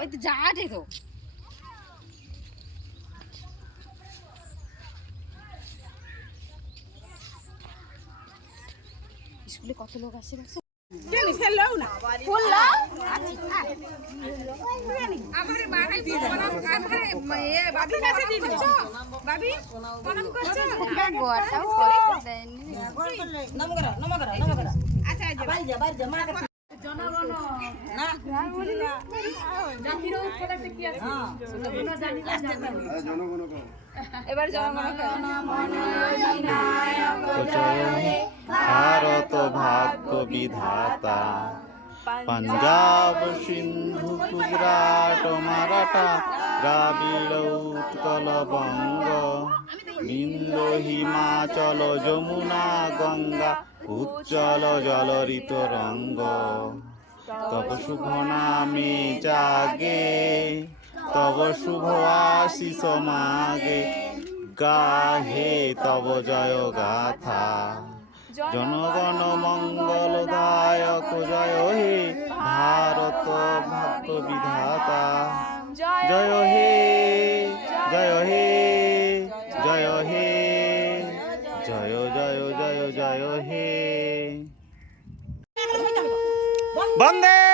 ওই তো যাটে তো স্কুলে কত লোক আসছে দেখছো জানি ফেললাও না ফুললা আমারে বানাই দিয়ে আমারে এ বাবি কাছে দিয়ে দিও বাবি প্রণাম করছো গোয়াটাও করে দেয়নি নমগরা আচ্ছা বাইরে যা মা কাছে জনগণ না বলি না জাতির উপরে কি আছে জনগণ জানি না জনগণ কও এবার জনগণ ভারত ভাগ্য বিধাতা पंजाब सिंधु गुजरात मराठा द्राविड़ उत्कल बंग इंदो हिमाचल यमुना गंगा उज्जल जलरित रंग तब शुभ नामे जागे तब शुभ आशीष मागे गाहे तब जय गाथा जनगण मंगलदायक जय हे भारत भक्त विधाता जय हे जय हे जय हे जय जय जय जय हे वंदे